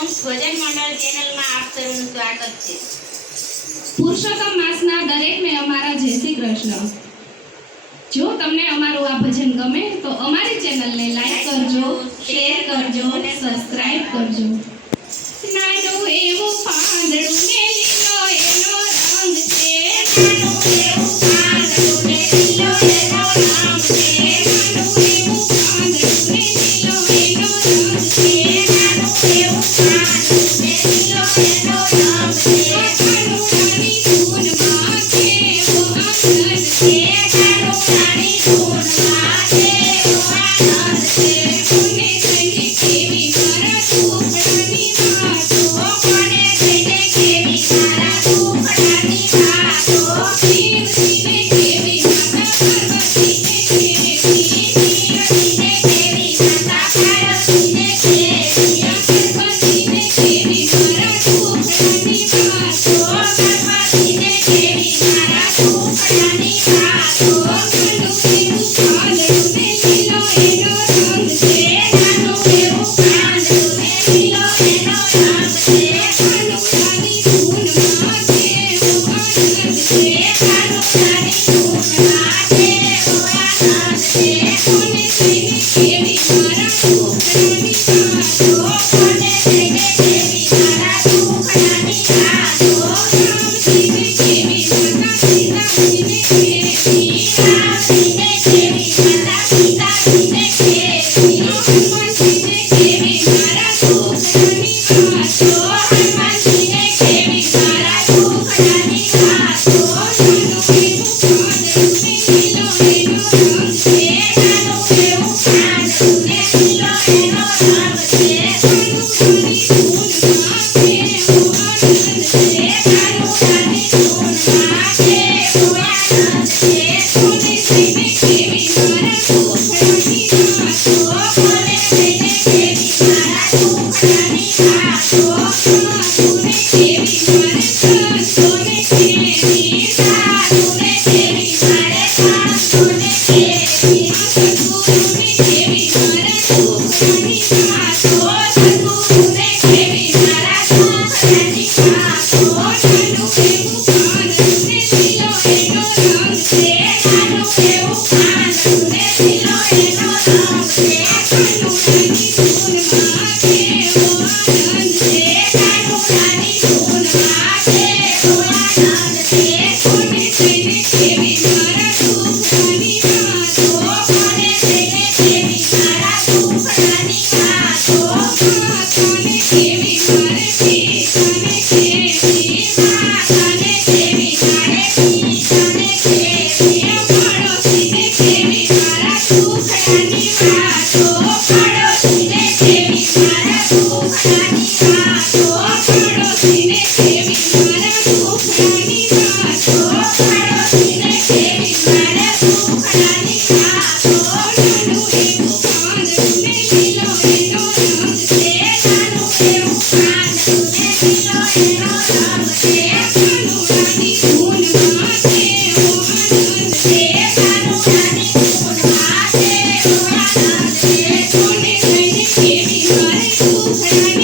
કૌંસ ભજન મંડળ ચેનલમાં આપ સર્વનું સ્વાગત છે। પુરુષોત્તમ માસના દરેકને અમારા જય શ્રી કૃષ્ણ। જો તમને અમારું આ ભજન ગમે તો અમારી ચેનલને લાઈક કરજો, શેર કરજો અને સબસ્ક્રાઇબ કરજો। નાનું એવું પાંદડું ને લીલો એનો રંગ છે, નાનું એવું પાંદડું ને લીલો એનો રંગ છે, નાનું એવું પાંદડું ને લીલો એનો રંગ છે, નાનું એવું પાંદડું ને લીલો એનો રંગ છે, નાનું નાની ધૂનમાં કેવો આનંદ છે, નાનું નાની ધૂનમાં કેવો આનંદ છે, કોને જઈને કેવી મારા ટુકડાની વાતો, કોને જઈને કેવી મારા ટુકડાની વાતો, શિવજીને કેવી માતા પાર્વતીને કેવી, શિવજીને કેવી માતા પાર્વતીને કેવી, ગણપતિને કેવી મારા ટુકડાની વાતો, ગણપતિને કેવી મારા ટુકડાની વાતો, નાનું એવું પાંદડું ને લીલો એનો રંગ છે, નાનું એવું પાંદડું ને લીલો એનો રંગ છે, નાનું નાની ધૂનમાં કેવો આનંદ છે, નાનું નાની ધૂનમાં કેવો આનંદ છે, કોને જઈને કેવી મારા ટુકડાની વાતો, કોને જઈને કેવી મારા ટુકડાની વાતો, રામજીને કેવી માતા સીતાજીને કેવી, રામજીને કેવી માતા સીતાજીને કેવી, હનુમાનજીને કેવી મારા ટુકડાની વાતો, હનુમાનજીને કેવી મારા ટુકડાની વાતો, નાનું એવું પાંદડું ને લીલો એનો રંગ છે, નાનું એવું પાંદડું ને લીલો એનો રંગ છે, નાનું નાની ધૂનમાં કેવો આનંદ છે, નાનું નાની ધૂનમાં કેવો આનંદ છે, કોને જઈને કેવી મારા ટુકડાની વાતો, કોને જઈને કેવી મારા ટુકડાની વાતો, સાધુને કેવી મારે સંતોને કેવી, સાધુને કેવી મારે સંતોને કેવી, સદ્ગુરુને કેવી મારા ટુકડાની વાતો, સદ્ગુરુને કેવી મારા ટુકડાની વાતો, નાનું એવું પાંદડું ને લીલો એનો રંગ છે, નાનું એવું પાંદડું ને લીલો એનો રંગ છે, નાનું નાની ધૂનમાં કેવો આનંદ છે, નાનું નાની ધૂનમાં કેવો આનંદ છે, કોને જઈને કેવી મારા ટુકડાની વાતો, કોને જઈને કેવી મારા ટુકડાની વાતો, માતાને કેવી મારે પિતાને કેવી, માતાને કેવી મારે પિતાને કેવી, પાડોશીને કેવી મારા ટુકડાની વાતો, પાડોશીને કેવી મારા ટુકડાની વાતો, પાડોશીને કેવી મારા ટુકડાની વાતો, પાડોશીને કેવી મારા ટુકડાની વાતો, નાનું એવું પાંદડું ને લીલો એનો રંગ છે, નાનું એવું પાંદડું ને લીલો એનો રંગ છે, નાનું નાની ધૂનમાં કેવો આનંદ છે, નાનું નાની ધૂનમાં કેવો આનંદ છે, કોને જઈને કેવી મારે ટુકડાની